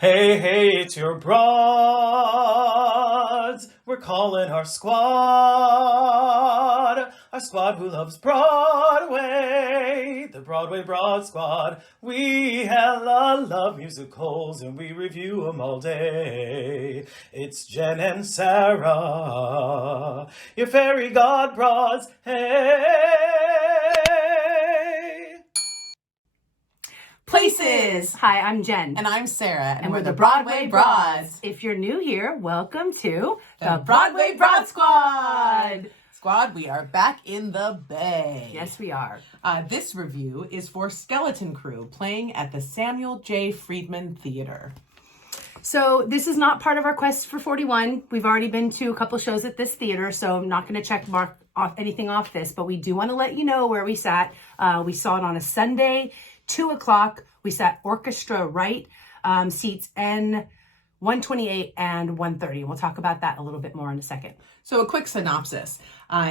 Hey, hey, it's your broads. We're calling our squad who loves Broadway, the Broadway Broad Squad. We hella love musicals and we review them all day. It's Jen and Sarah, your fairy god broads. Hey. Places. Hi, I'm Jen. And I'm Sarah. And we're the Broadway Broads. If you're new here, welcome to the Broadway Broad Squad. We are back in the Bay. Yes, we are. This review is for Skeleton Crew, playing at the Samuel J. Friedman Theater. So this is not part of our quest for 41. We've already been to a couple shows at this theater, so I'm not going to mark off anything off this, but we do want to let you know where we sat. We saw it on a Sunday, 2 o'clock. We sat orchestra right, seats N 128 and 130. We'll talk about that a little bit more in a second. So a quick synopsis.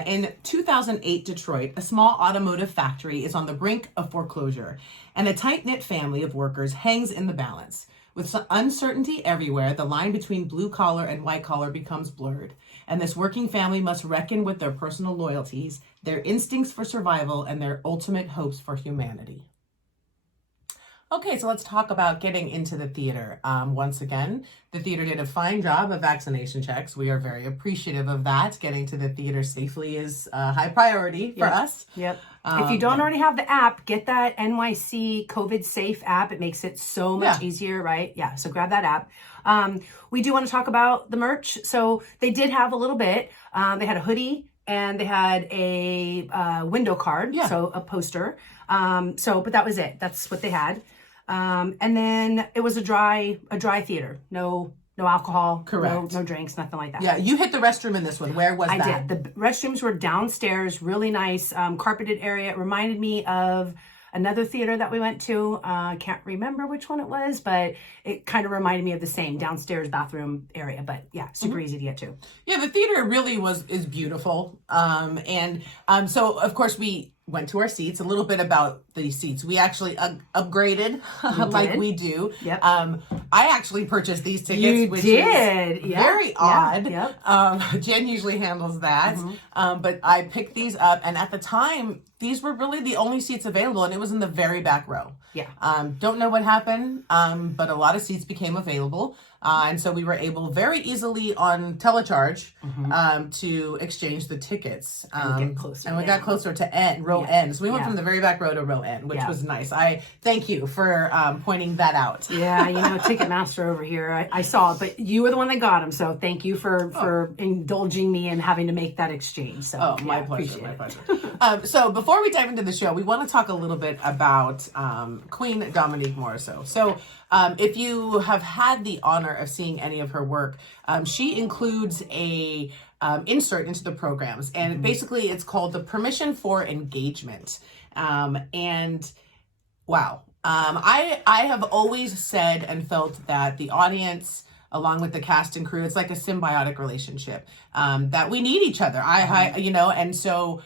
In 2008 Detroit, a small automotive factory is on the brink of foreclosure, and a tight-knit family of workers hangs in the balance. With uncertainty everywhere, the line between blue-collar and white-collar becomes blurred, and this working family must reckon with their personal loyalties, their instincts for survival, and their ultimate hopes for humanity. Okay, so let's talk about getting into the theater. Once again, the theater did a fine job of vaccination checks. We are very appreciative of that. Getting to the theater safely is a high priority for us. Yep. If you don't already have the app, get that NYC COVID Safe app. It makes it so much easier, right? Yeah, so grab that app. We do want to talk about the merch. So they did have a little bit. They had a hoodie and they had a window card, so a poster. But that was it. That's what they had. And then it was a dry theater. No alcohol. Correct. No drinks, nothing like that. Yeah, you hit the restroom in this one. Where was that? I did. The restrooms were downstairs, really nice, carpeted area. It reminded me of another theater that we went to. I can't remember which one it was, but it kind of reminded me of the same downstairs bathroom area. But yeah, super easy to get to. Yeah, the theater really is beautiful. So of course we went to our seats. A little bit about the seats. We actually upgraded like we do. Yep. I actually purchased these tickets, you which did. is very odd. Yep. Jen usually handles that. But I picked these up, and at the time, these were really the only seats available, and it was in the very back row. Yeah. Don't know what happened, but a lot of seats became available. And so we were able very easily on telecharge to exchange the tickets. And we got closer to row N. So we went from the very back row to row N, which was nice. I thank you for pointing that out. Yeah, Ticketmaster over here. I saw it, but you were the one that got them. So thank you for indulging me and having to make that exchange. So my pleasure. My pleasure. So before we dive into the show, we want to talk a little bit about Queen Dominique Morisseau. So if you have had the honor of seeing any of her work, she includes a insert into the programs, and basically it's called the Permission for Engagement. And wow, I have always said and felt that the audience, along with the cast and crew, it's like a symbiotic relationship, that we need each other. And so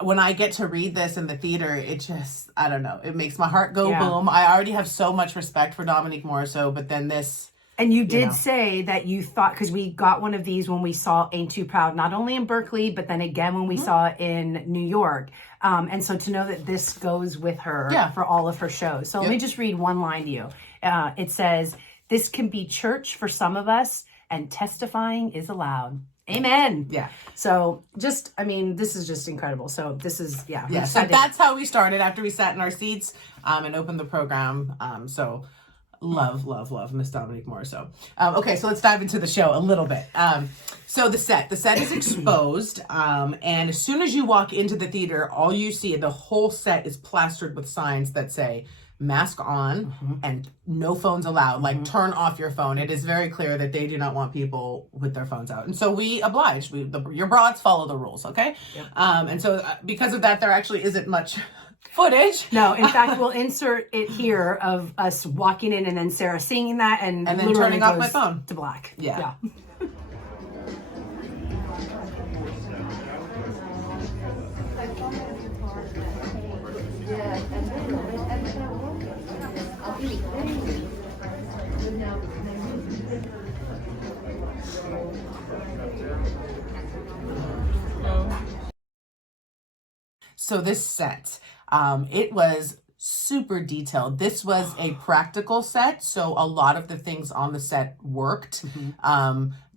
when I get to read this in the theater, it just, I don't know, it makes my heart go boom. I already have so much respect for Dominique Morisseau, but then this. And you did say that you thought, because we got one of these when we saw Ain't Too Proud, not only in Berkeley, but then again when we saw it in New York. And so to know that this goes with her for all of her shows. So let me just read one line to you. It says, "This can be church for some of us, and testifying is allowed." Amen. Yeah. So this is just incredible. So this is, So that's how we started after we sat in our seats and opened the program. Love Miss Dominique Morisseau. Okay, so let's dive into the show a little bit. So the set is exposed, and as soon as you walk into the theater, all you see, the whole set is plastered with signs that say mask on and no phones allowed, like turn off your phone. It is very clear that they do not want people with their phones out. And so we obliged. Your broads follow the rules, okay? Yep. And so because of that, there actually isn't much footage. No, in fact, we'll insert it here of us walking in and then Sarah singing that and then turning off my phone to black. Yeah. So this set, it was super detailed. This was a practical set, so a lot of the things on the set worked.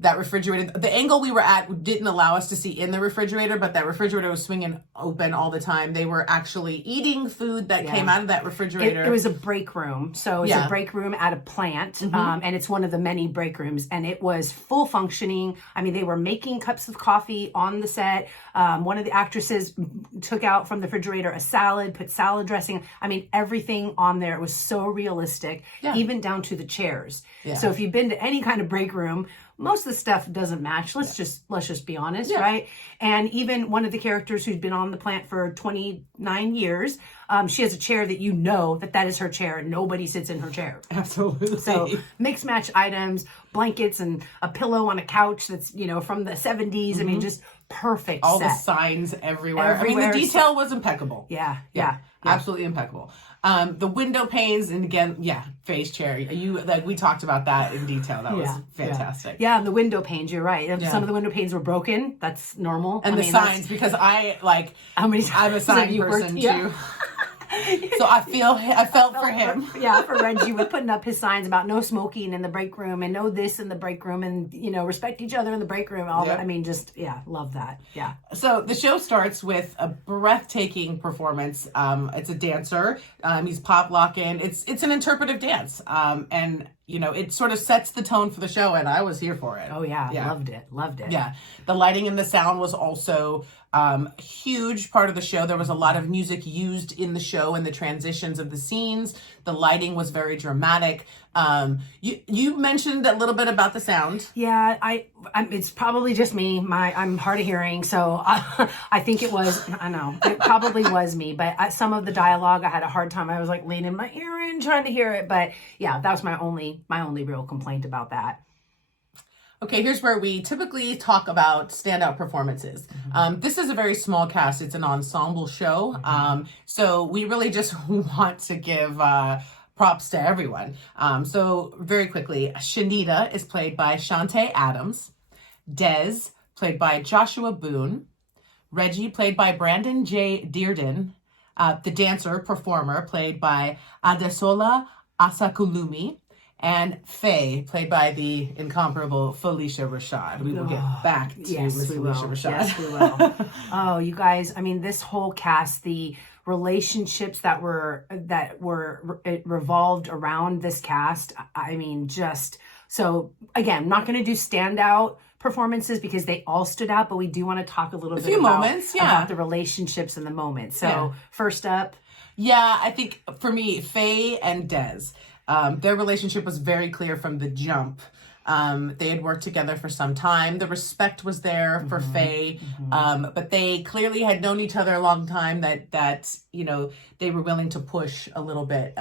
That refrigerator, the angle we were at didn't allow us to see in the refrigerator, but that refrigerator was swinging open all the time. They were actually eating food that came out of that refrigerator. It was a break room. So it's a break room at a plant, and it's one of the many break rooms, and it was full functioning. I mean, they were making cups of coffee on the set. One of the actresses took out from the refrigerator a salad, put salad dressing. I mean, everything on there was so realistic, even down to the chairs. So if you've been to any kind of break room, most of the stuff doesn't match. Let's just be honest, right? And even one of the characters who's been on the plant for 29 years, she has a chair that you know that is her chair, and nobody sits in her chair. Absolutely. So mix match items, blankets, and a pillow on a couch that's from the 70s. I mean, just perfect. All set. the signs everywhere. I mean, the detail was impeccable. Yeah. Absolutely impeccable. The window panes, and again, Faye's chair. We talked about that in detail. That was fantastic. Yeah, and the window panes, you're right. Some of the window panes were broken. That's normal. And the signs, because how many times I'm a sign person too. So I felt for him. For Reggie with putting up his signs about no smoking in the break room and no this in the break room, and respect each other in the break room. All that. I mean, just love that. Yeah. So the show starts with a breathtaking performance. It's a dancer. He's pop locking. It's an interpretive dance. And it sort of sets the tone for the show, and I was here for it. Oh yeah. Loved it. Yeah. The lighting and the sound was also a huge part of the show. There was a lot of music used in the show and the transitions of the scenes. The lighting was very dramatic. You mentioned a little bit about the sound. Yeah, it's probably just me. I'm hard of hearing, so I think it was. I know it probably was me, but some of the dialogue I had a hard time. I was like leaning my ear in trying to hear it, but that was my only real complaint about that. Okay, here's where we typically talk about standout performances. This is a very small cast. It's an ensemble show. So we really just want to give props to everyone. So very quickly, Shanita is played by Shantae Adams. Des, played by Joshua Boone. Reggie, played by Brandon J. Dearden. The dancer, performer, played by Adesola Asakulumi. And Faye, played by the incomparable Phylicia Rashad. We will get back to Miss Phylicia Rashad. Yes, we will. Oh, you guys! I mean, this whole cast, the relationships that revolved around this cast. I mean, just so again, I'm not going to do standout performances because they all stood out, but we do want to talk a little bit about the relationships and the moments. So first up, I think for me, Faye and Des. Their relationship was very clear from the jump. They had worked together for some time. The respect was there for Faye, but they clearly had known each other a long time. That they were willing to push a little bit.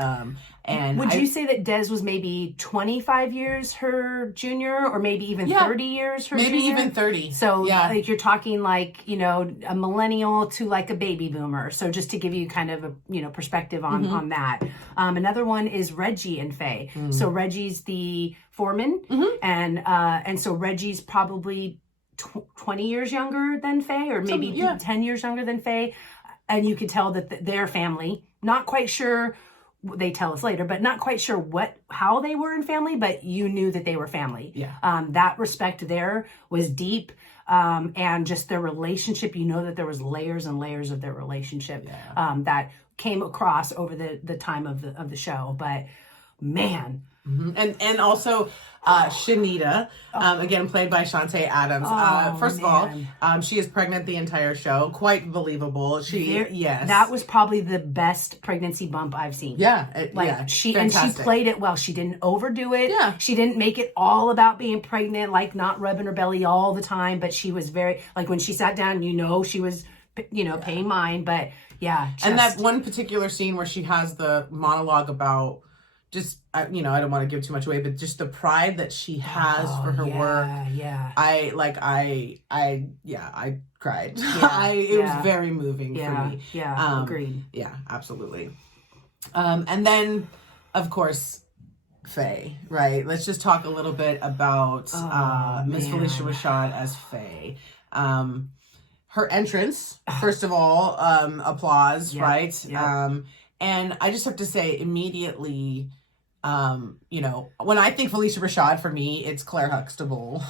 And would you say that Des was maybe 25 years her junior, or maybe even 30 years her junior? Maybe even 30. So like you're talking like, a millennial to like a baby boomer. So just to give you kind of a, perspective on that. Another one is Reggie and Faye. So Reggie's the foreman, and so Reggie's probably 20 years younger than Faye, or maybe 10 years younger than Faye. And you could tell that their family, not quite sure, they tell us later, but not quite sure how they were in family, but you knew that they were family. Yeah. That respect there was deep. And just their relationship, that there was layers and layers of their relationship that came across over the time of the show. But man. And also Shanita, again played by Shantae Adams. First of all, she is pregnant the entire show. Quite believable. That was probably the best pregnancy bump I've seen. She played it well. She didn't overdo it. She didn't make it all about being pregnant, like not rubbing her belly all the time. But she was very when she sat down, she was paying mind. But and that one particular scene where she has the monologue about. Just, I don't want to give too much away, but just the pride that she has for her work. I cried. It was very moving for me. Agreed. Yeah, absolutely. And then, of course, Faye, right? Let's just talk a little bit about Miss man. Phylicia Rashad as Faye. Her entrance, first of all, applause, Yep, right? yep. And I just have to say immediately, you know, when I think Phylicia Rashad, for me, it's Claire Huxtable.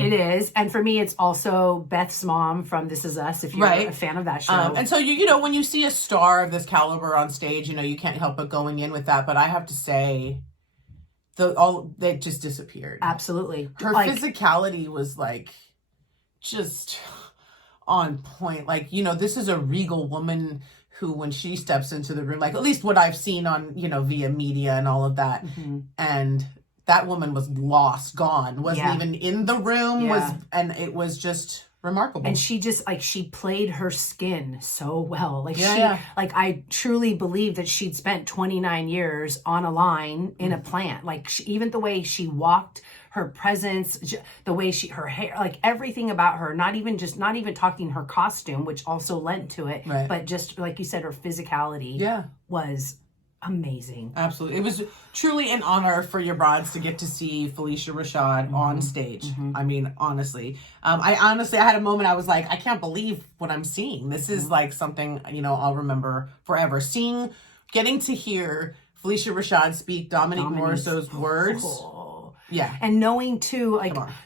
It is. And for me, it's also Beth's mom from This Is Us, if you're Right. a fan of that show. And so, you know, when you see a star of this caliber on stage, you know, you can't help but going in with that. But I have to say, they just disappeared. Absolutely. Her physicality was like just on point. Like, you know, this is a regal woman who, when she steps into the room, like at least what I've seen on, you know, via media and all of that, and that woman was lost, gone, wasn't even in the room, and it was just remarkable. And she just she played her skin so well. Like I truly believe that she'd spent 29 years on a line in a plant. Like even the way she walked, her presence, the way her hair, like everything about her, not even talking her costume, which also lent to it, but just like you said, her physicality was amazing. Absolutely. It was truly an honor for your broads to get to see Phylicia Rashad on stage. I mean, honestly. I had a moment, I was like, I can't believe what I'm seeing. This is like something, you know, I'll remember forever. Getting to hear Phylicia Rashad speak Dominique Morisseau's words. Yeah. And knowing too,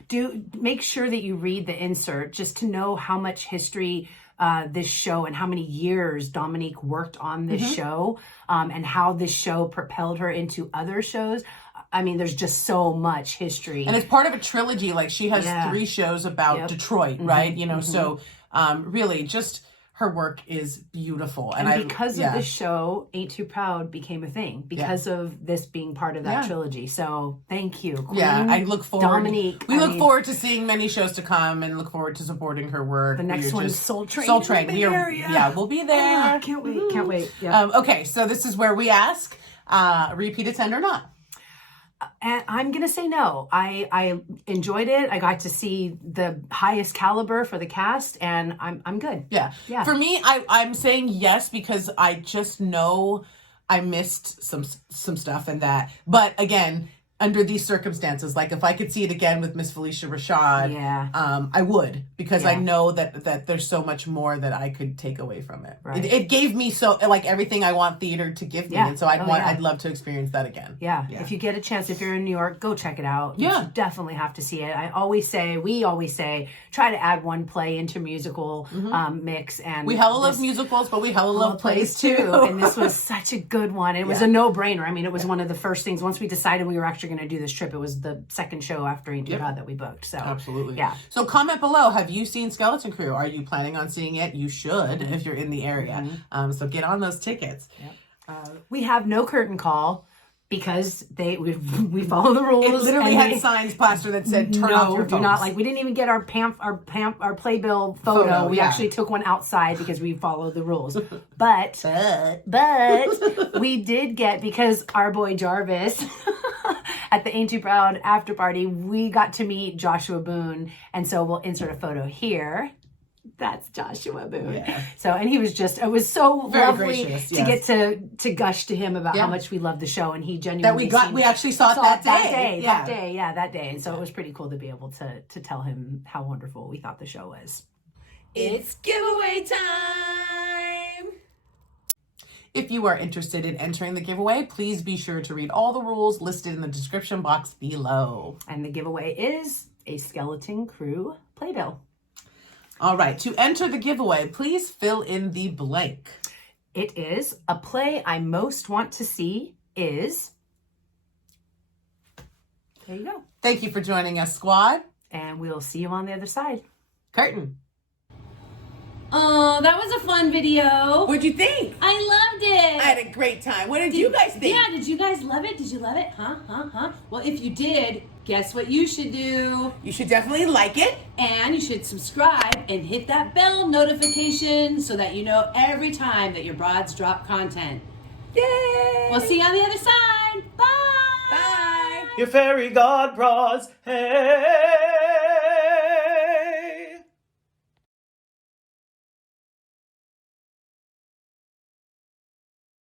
do make sure that you read the insert just to know how much history this show and how many years Dominique worked on this show, and how this show propelled her into other shows. I mean, there's just so much history. And it's part of a trilogy. Like she has 3 shows about Detroit, right? You know, so really just her work is beautiful. And because of this show, Ain't Too Proud became a thing because of this being part of that trilogy. So thank you, Queen. I look forward. Dominique. We look forward to seeing many shows to come, and look forward to supporting her work. The next one is Soul Train. Soul Train. We'll be there. Can't wait. Can't wait. Yeah. Okay, so this is where we ask, repeat attend or not. And I'm gonna say no. I enjoyed it. I got to see the highest caliber for the cast, and I'm good. Yeah. For me, I'm saying yes because I just know I missed some stuff in that. But again, under these circumstances, like if I could see it again with Miss Phylicia Rashad, I would, because I know that there's so much more that I could take away from it. Right. It gave me everything I want theater to give me, and so I'd love to experience that again. Yeah. If you get a chance, if you're in New York, go check it out. You definitely have to see it. We always say, try to add one play into musical mix, and we hella love musicals, but we hella love plays too. And this was such a good one. It was a no-brainer. I mean, it was one of the first things once we decided we were actually going to do this trip. It was the second show after Ain't Too Proud that we booked. So absolutely. Yeah. So comment below. Have you seen Skeleton Crew? Are you planning on seeing it? You should if you're in the area. So get on those tickets. We have no curtain call because we follow the rules. It literally had signs plastered that said turn off your phones. Do not, we didn't even get our playbill photo. We actually took one outside because we followed the rules. But we did get, because our boy Jarvis at the Ain't Too Proud after party, we got to meet Joshua Boone, and so we'll insert a photo here. That's Joshua Boone. Yeah. So, and he was it was so very lovely gracious, to get to gush to him about how much we love the show, and he genuinely we actually saw it that day. And so it was pretty cool to be able to tell him how wonderful we thought the show was. It's giveaway time! If you are interested in entering the giveaway, please be sure to read all the rules listed in the description box below. And the giveaway is a Skeleton Crew playbill. All right, to enter the giveaway, please fill in the blank. It is a play I most want to see is... There you go. Thank you for joining us, squad. And we'll see you on the other side. Curtain. Oh, that was a fun video. What'd you think? I loved it. I had a great time. What did you guys think? Yeah, did you guys love it? Did you love it? Huh? Well, if you did, guess what you should do? You should definitely like it. And you should subscribe and hit that bell notification so that you know every time that your broads drop content. Yay! We'll see you on the other side. Bye! Bye! Your fairy god broads, hey!